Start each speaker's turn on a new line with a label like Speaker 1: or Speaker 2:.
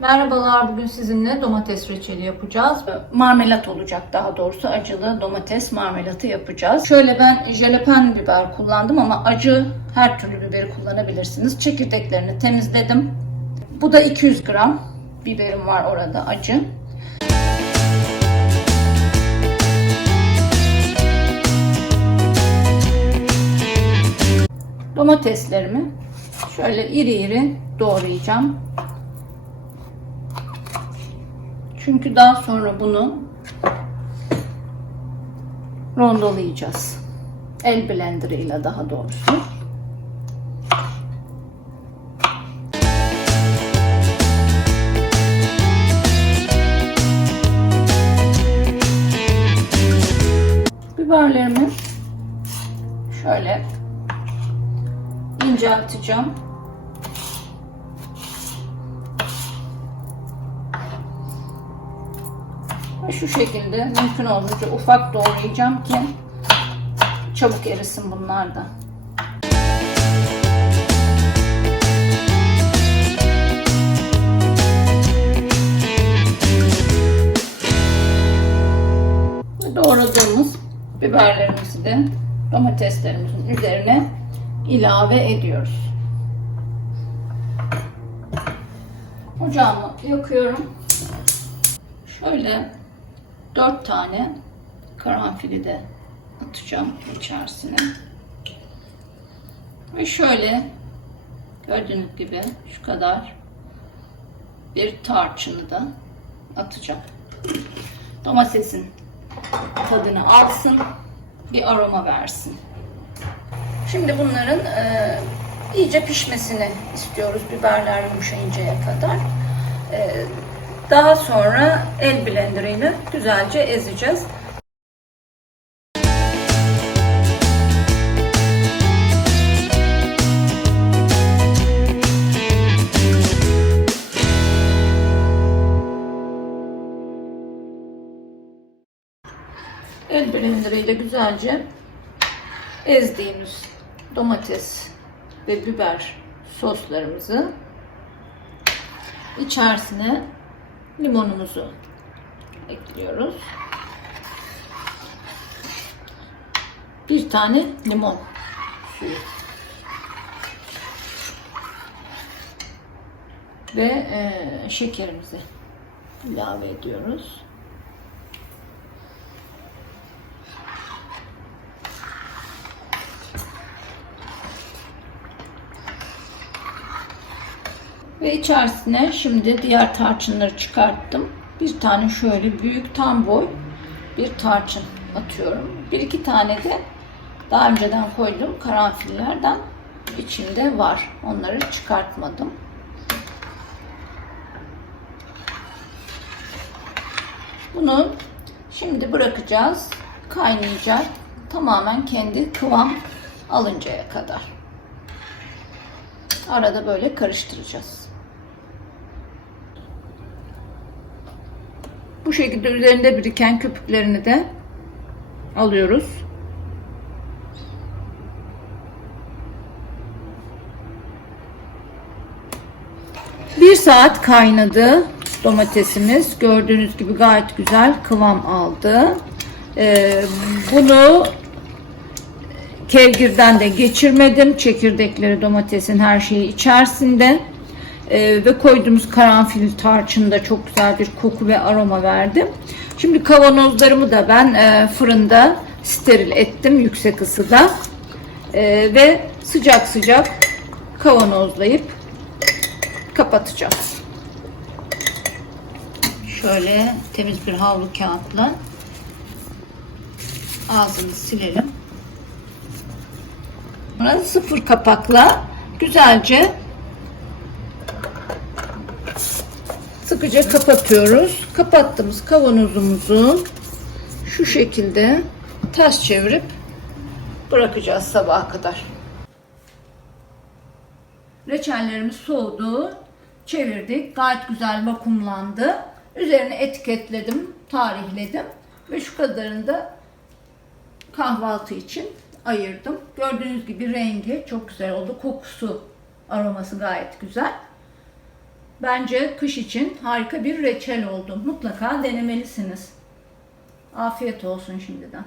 Speaker 1: Merhabalar, bugün sizinle domates reçeli yapacağız.
Speaker 2: marmelat olacak daha doğrusu acılı domates marmelatı yapacağız. Şöyle ben jalapeno biber kullandım ama acı her türlü biberi kullanabilirsiniz. Çekirdeklerini temizledim. Bu da 200 gram biberim var orada acı. Domateslerimi şöyle iri iri doğrayacağım. Çünkü daha sonra bunu rondolayacağız. El blenderıyla daha doğrusu. Biberlerimi şöyle incelteceğim. Şu şekilde mümkün olduğunca ufak doğrayacağım ki çabuk erisin bunlar da. Doğradığımız biberlerimizi de domateslerimizin üzerine ilave ediyoruz. Ocağımı yakıyorum. Şöyle dört tane karanfili de atacağım içerisine. Ve şöyle gördüğünüz gibi şu kadar bir tarçını da atacağım. Domatesin tadını alsın, bir aroma versin. Şimdi bunların e, iyice pişmesini istiyoruz biberler yumuşayıncaya kadar. E, daha sonra el blenderıyla güzelce ezeceğiz. El blenderıyla güzelce ezdiğimiz domates ve biber soslarımızı içerisine limonumuzu ekliyoruz. Bir tane limon suyu. Ve e, şekerimizi ilave ediyoruz. Ve içerisine şimdi diğer tarçınları çıkarttım. Bir tane şöyle büyük tam boy bir tarçın atıyorum. Bir iki tane de daha önceden koyduğum karanfillerden içinde var. Onları çıkartmadım. Bunu şimdi bırakacağız. Kaynayacak. Tamamen kendi kıvam alıncaya kadar. Arada böyle karıştıracağız. Bu şekilde üzerinde biriken köpüklerini de alıyoruz. Bir saat kaynadı domatesimiz. Gördüğünüz gibi gayet güzel kıvam aldı. Ee, bunu kevgirden de geçirmedim. Çekirdekleri, domatesin her şeyi içerisinde. Ee, ve koyduğumuz karanfil tarçın da çok güzel bir koku ve aroma verdi. Şimdi kavanozlarımı da ben e, fırında steril ettim yüksek ısıda. Ee, ve sıcak sıcak kavanozlayıp kapatacağım. Şöyle temiz bir havlu kağıtla ağzını silelim. Sonra sıfır kapakla güzelce sıkıca kapatıyoruz. Kapattığımız kavanozumuzu şu şekilde ters çevirip bırakacağız sabaha kadar. Reçellerimiz soğudu. Çevirdik. Gayet güzel vakumlandı. Üzerine etiketledim, tarihledim ve şu kadarını da kahvaltı için ayırdım. Gördüğünüz gibi rengi çok güzel oldu. Kokusu, aroması gayet güzel. Bence kış için harika bir reçel oldu. Mutlaka denemelisiniz. Afiyet olsun şimdiden.